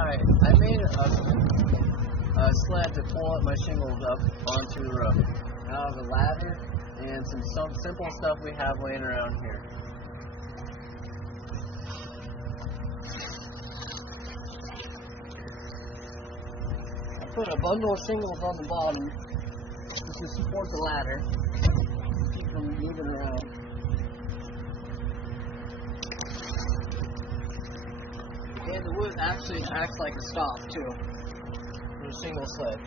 Alright, I made a sled to pull up my shingles up onto the roof. Now I have a ladder and some simple stuff we have laying around here. I put a bundle of shingles on the bottom to support the ladder, keep them moving around. And the wood actually acts like a stop too for a single sled.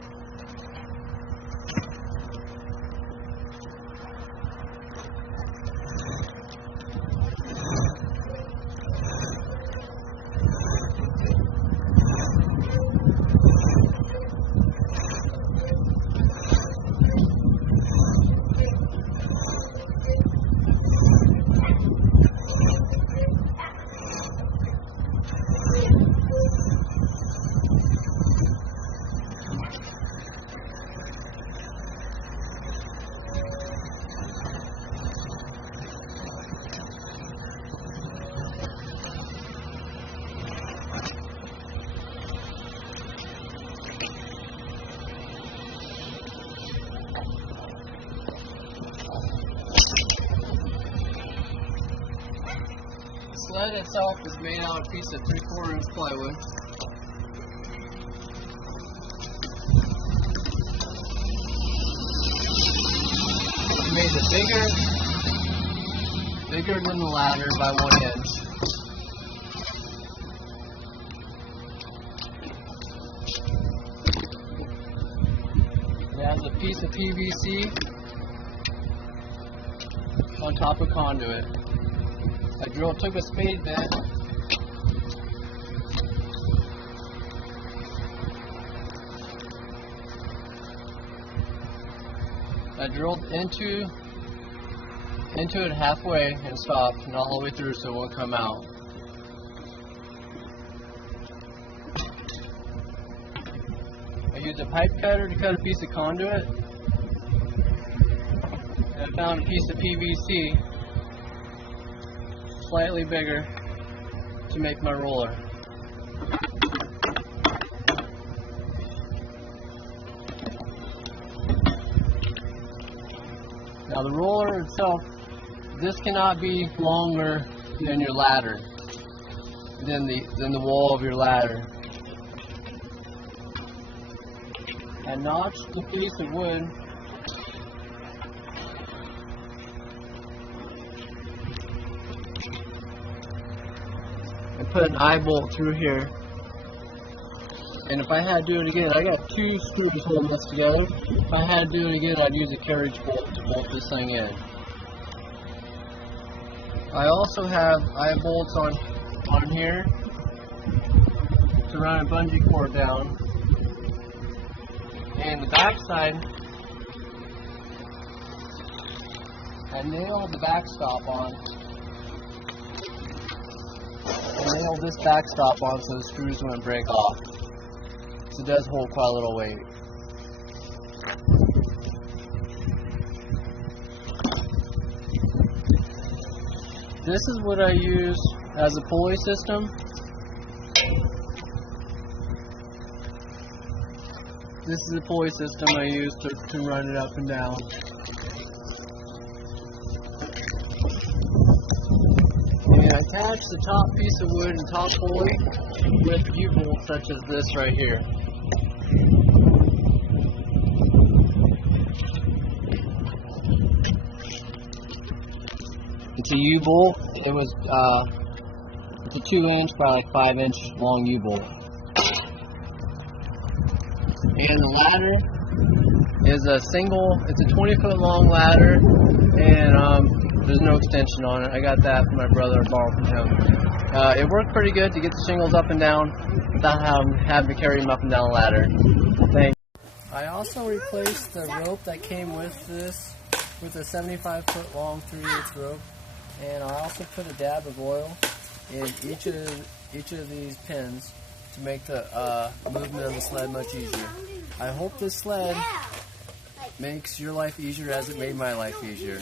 The sled itself is made out of a piece of 3/4 inch plywood. I made it bigger than the ladder by 1 inch. It has a piece of PVC on top of conduit. I took a spade bit I drilled into it halfway and stopped, not all the way through so it won't come out. I used a pipe cutter to cut a piece of conduit, and I found a piece of PVC slightly bigger to make my roller. Now the roller itself, this cannot be longer than your ladder, than the wall of your ladder. I notched the piece of wood and put an eye bolt through here. And if I had to do it again, I got 2 screws holding this together. If I had to do it again, I'd use a carriage bolt to bolt this thing in. I also have eye bolts on here to run a bungee cord down. And the back side, I nailed the backstop on. I nailed this backstop on so the screws wouldn't break off. So it does hold quite a little weight. This is what I use as a pulley system. This is the pulley system I use to run it up and down. And I attach the top piece of wood and top pulley with U-bolts such as this right here. It's a U-bolt. It's a 2 inch by like 5 inch long U-bolt. And the ladder is it's a 20-foot long ladder, and there's no extension on it. I got that from my brother, I borrowed from him. It worked pretty good to get the shingles up and down without having to carry them up and down the ladder. Thanks. I also replaced the rope that came with this with a 75-foot long 3/8 rope, and I also put a dab of oil in each of these pins to make the movement of the sled much easier. I hope this sled makes your life easier as it made my life easier.